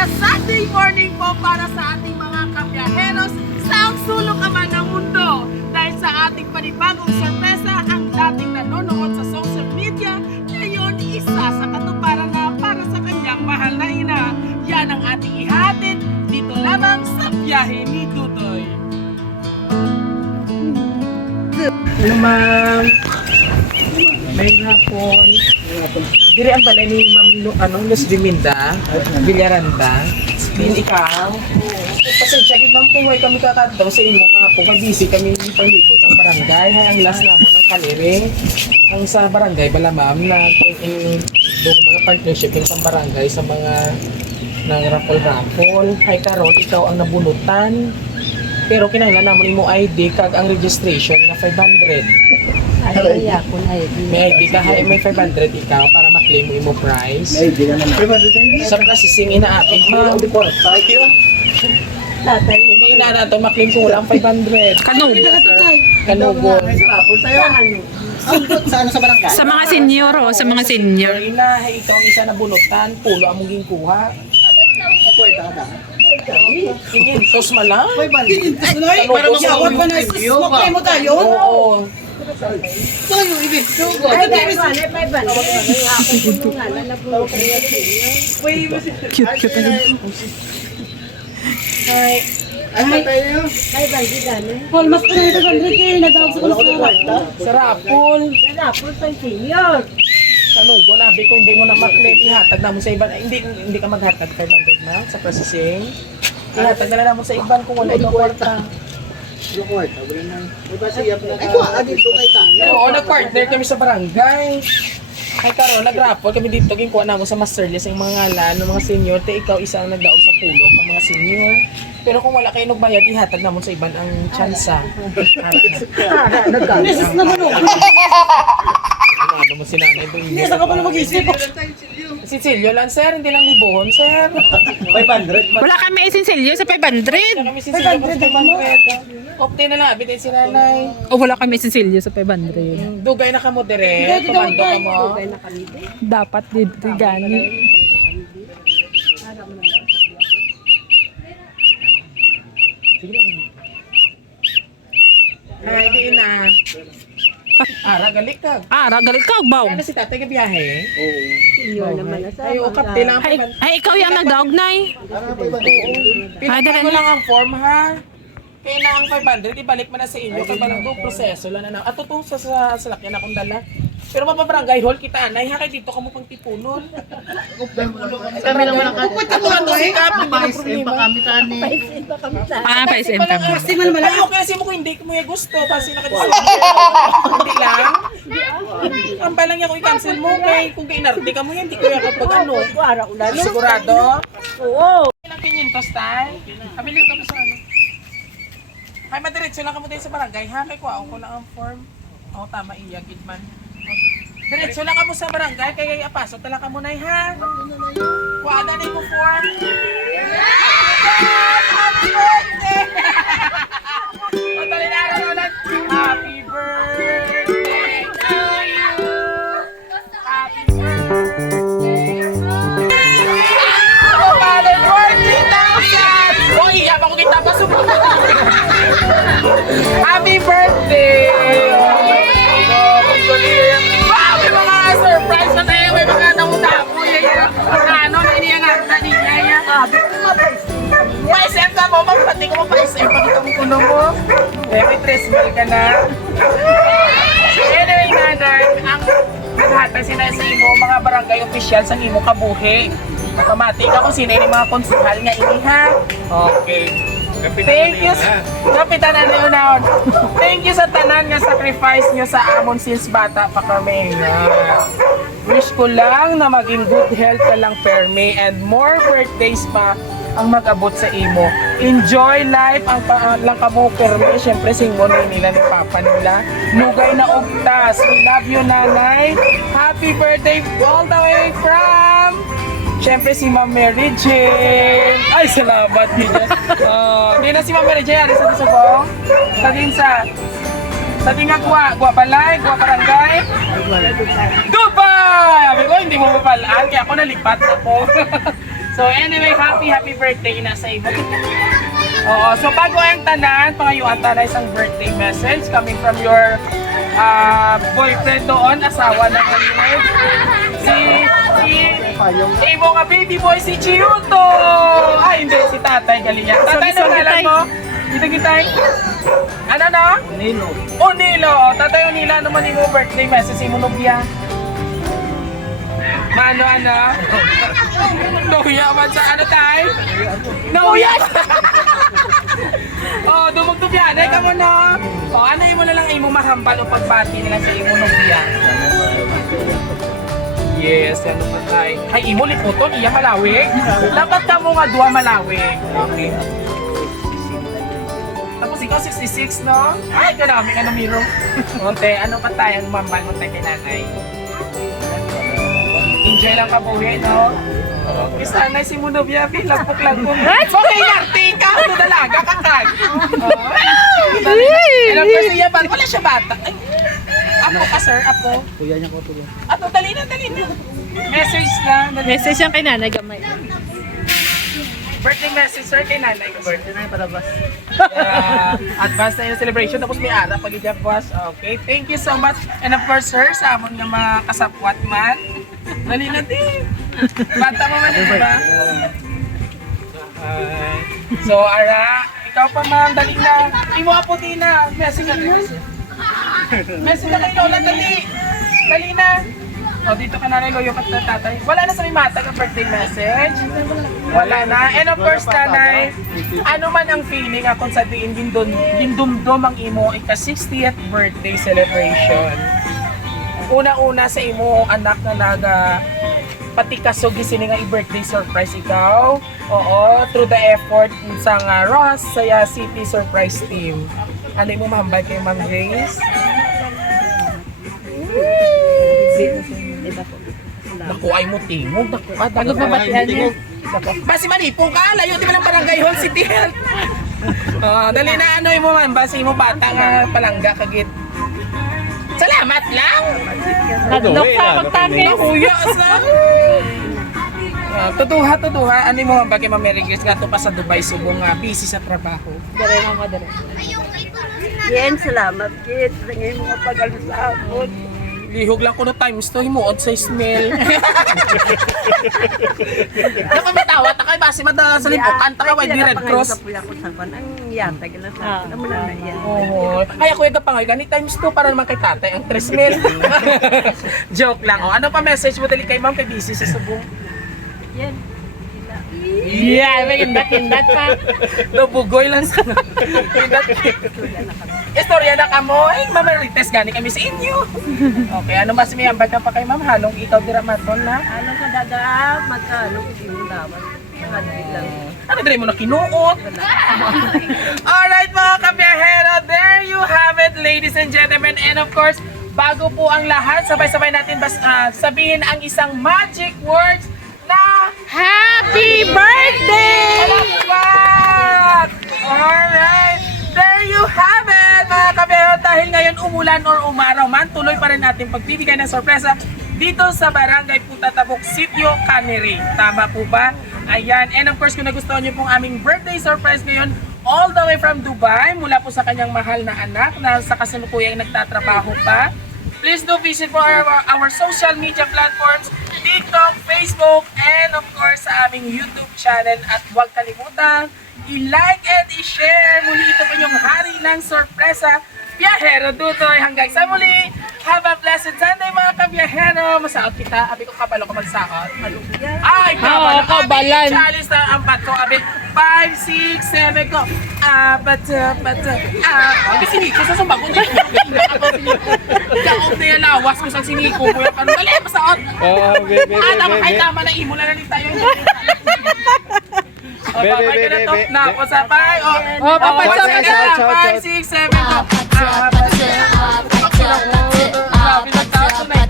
na Sunday morning po para sa ating mga kabiyaheros sa sulok naman ng mundo. Dahil sa ating panibagong sorpresa, ang dating nanonood sa social media, ngayon isa sa katuparan na para sa kanyang mahal na ina. Yan ang ating ihatid dito lamang sa biyahe ni Dudoy. Hello, ma'am. May hapon. Diri ang balay ni Ma'am Luz Diminda, Villaranda. Din ikaw. Pasensya gid ma'am kung way kami kakadto sa imo kahapon. Kay busy kami palibot ang barangay. Hay ang last naman ng kaliring. Ang sa barangay bala ma'am na do mga partnership sa barangay sa mga nang raffle. Hay karon ikaw ang nabunutan. Pero kinahanglan namon imo ID kag ang registration na 500. Ay, ako na eh. May ID ka, may 500 ikaw para ma-claim mo imo price. Ay, di ka naman. 500 Sa processing inaapit mo. Tatay, Hindi na nato ma-claim kung wala ang 500. Kanugon. Sa ano sa barangay? Sa mga senior o sa mga senior. Ina, ikaw ang isa na bunutan, pulo ang mong ginkuha. Tos malang. Para masyawat pa na smoke mo tayo? Oo. Tayo, ibig. ay, may balik. Ako po nga, lalabog ko yung Cute ano. May balik gano'n. Paul, mas pa na ito 100 kayo na daw sa kusa. Sa rapol. Lalapos ang senior. Kanugon, nabi ko hindi mo na ma-claim. Ihatag na mo sa iban. Ay, hindi ka maghatag 500 na sa processing. Ihatag na lang mo sa iban kung wala ikaw kwarta. Oo, nag-partner kami sa barangay. Ay karon nagrapol kami dito ginkuha na mo sa masterless ang mga ngalan ng mga senior te ikaw isa ang nagdaog sa pulo ang mga senior. Pero kung wala kayo nagbayad ihatag na mo sa iban ang tsansa. Nesis naman o. Ano mo si nanay doon? Hindi, saan ka pala mag-isip? Sicilio lang sir, hindi lang libohon sir. 500. Wala kami isinsilyo sa 500. Kami Sicilio kasi 500. Opte na lang, abitin si nanay. O wala kami isinsilyo sa 500. Dugay na ka mo dire, kumando ka mo. Dapat dito gani. Ay, di na. Ara, galik ka. Galit ka, baw. Ano si tatay ka biyahe? Senior naman na sa Ay, o kapte lang. Ay, ikaw yung nagdaog, nay. Pinatay ko lang ang form ha. Kaya na ang 500, ibalik mo na sa inyo. Kaya balang doon proseso lang na. At ito sa salakyan akong dala. Pero mapabarangay hall kita, anay ha, kaya dito ka mo pang tipunon. Kami naman ang Pupunta ko lang doon si Kap, hindi na problema. Paisin pa kami sa... Pa SM ka mo. Kasi man Ay, okay kasi mo kung hindi mo yung gusto, kasi nakadisip hindi lang. Ang balang niya kung i-cancel mo, kaya kung kainarte ka mo yan, hindi ko yung kapag ano. Para ko lalo. Sigurado? Oo. Ilang 500 tayo? Kabili ka mo sa ano? Ay, madiretso lang ka mo tayo sa barangay, ha? Kaya kuwaon ko lang ang form. Oo, tama, iyagid man. Diretso lang ka mo sa barangay, kaya iapasok na lang ka mo na, ha? Kuhaan na mo form. Happy birthday! Matali na araw ulit. Happy birthday to you! Happy birthday! Happy birthday! Oh, iya pa ko kita pa Happy birthday! Wow, may mga surprise na tayo. May mga namutabo. Ano, iniyangat na niya. Pa-SM ka mo, pati ko mo pa-SM. Pakita mo kuno mo. May 3 mil ka na. Anyway, nanay, ang naghatag sila sa imo, mga barangay official sa imo kabuhi. Pamati ka kung sino yung mga konsihal nga ini ha. Okay. Thank you, Kapitan Leonard. Thank you sa tanan nga sacrifice nyo sa amon since bata pa kami. Wish ko lang na maging good health ka lang perme and more birthdays pa ang mag-abot sa imo. Enjoy life ang lang kamo perme. Siyempre singon nila ni Papa nila. Lugay na ugtas. We love you, nanay. Happy birthday all the way from... Siyempre si Ma'am Mary Jane. Ay, salamat din. Hindi na si Ma'am Mary Jane. Alis sa po. Sa tinga gwa balay, gwa barangay. Dubai! Sabi ko, hindi mo mapalaan. Kaya ako nalipat ako. So anyway, happy birthday na sa imo. Oo, so bago ang tanan, pangayuan tanan isang birthday message coming from your boyfriend doon, asawa na ngayon. Si imo nga baby boy, si Chiyuto! Ay, hindi, si tatay galingan. Tatay na ngalan mo? Kita-kitay? Ano na? Nilo. Unilo! Tatay Unilo, ano man imo birthday message, imo nubya? Mano, ano? Nuya man sa ano tayo? Nuya! Oh, dumugtog yan. Ay, kamo na. Oh, ano imo na lang imo mahambal o pagbati nila sa imo nubya? Yes, ano pa tayo? Ay, imo liputon, iya malawig. Dapat ka mo nga duwa malawig. Okay. Tapos ikaw 66, no? Ay, karami ka numero. Monte, ano pa tayo? Ano mambal mo tayo kay nanay? Enjoy lang kabuhi, no? Isa na si Muno Biabi, lagpok-lagpok. Okay, Marti, ikaw, ito dalaga, kakag. Ilang person niya ba? Wala siya bata. Ay, apo ka, sir, apo. Kuya niya ko to. Ato, dali na. Message na. Message yan kay nanay gamay. Birthday message, sir, kay nanay. Birthday na yung palabas. Advance na yung celebration, tapos may ara pag boss. Okay, thank you so much. And of course, sir, sa amon nga mga kasapwat man. Dali na din. Bata mo man, di ba? So, Ara, ikaw pa ma'am, dali na. Imo apo din na. Message na rin. Message na kayo, Lola, dali. Dali na. O, dito ka na rin, loyo ka na tatay. Wala na sa may mata ng birthday message. Wala na. And of course, nanay, ano man ang feeling akong sa diin gindumdum ang imo ika-60th birthday celebration. Una-una sa imo anak na naga pati kasog gisini nga i-birthday surprise ikaw. Oo, through the effort sa nga Rojas Saya City Surprise Team. Ano mo mahambay kay Ma'am Grace? Naku ay mo tingog, naku ka. Ano pa batihan niya? Basi manipo ka, layo di ba ng barangay hall City Health? Dali na ano mo man, basi mo bata nga palangga kagit. Salamat lang! Nadok sa pagtangis. Nakuya sa... Tuduha. Ano mo man bagay Ma'am Grace nga to pa sa Dubai subong nga busy sa trabaho. Dere na mo, dere. Yan, salamat, kid. Sa ngayon mga pag-ano sa amon. Lihog lang ko no times to, himuod sa smell. Napamitawa, takay basi mada sa lipukan, takay wide ni Red Cross. Ako sa kan, ang yatag na sa akin. Naman na yan. Oo. Ay, ako yung kapangay, gani times 2 para naman kay tatay, ang 3 mil. Joke lang. Oh. Ano pa message mo dali kay ma'am kay busy sa subong? Yan. Yeah, kindat pa. Nabugoy lang sa... Istorya na ka mo. Ay, mamarites gani kami sa inyo. Okay, ano mas may ambag ka pa kay ma'am? Halong ikaw dira maton na? Ano ka dada, magkano kasi mo dapat. Nakadikit lang. Ano diri mo na kinuot? Alright mga kabiyahero, there you have it ladies and gentlemen. And of course, bago po ang lahat, sabay-sabay natin sabihin ang isang magic words na Happy birthday! Palakpak! Alright! There you have it, mga kabero. Dahil ngayon umulan or umaraw man, tuloy pa rin natin pagbibigay ng sorpresa dito sa Barangay Putatabok, Sitio Canary. Tama po ba? Ayan. And of course, kung nagustuhan niyo pong aming birthday surprise ngayon, all the way from Dubai, mula po sa kanyang mahal na anak na sa kasalukuyang nagtatrabaho pa, please do visit for our social media platforms, TikTok, Facebook, and of course sa aming YouTube channel. At huwag kalimutan, i-like and i-share. Muli ito po yung hari ng sorpresa. Biyahero Dudoy. Hanggang sa muli, have a blessed Sunday mga kabiyahero. Masaot kita. Abi ko kabalo ko magsaot. Ay, kabalo. kabalan. Abi, challenge na ang bato. Abi, 5, 6, 7, go. Bato. Abi, siniko sa sumbagon. Kaong na yung lawas ko sa siniko mo. Dali, masaot. Tama, ay tama na imo na lang tayo. Babay ka na to. Napo sa 5. Oh, papasok ka. 5, 6, 7, go. Grabe, nagtato na.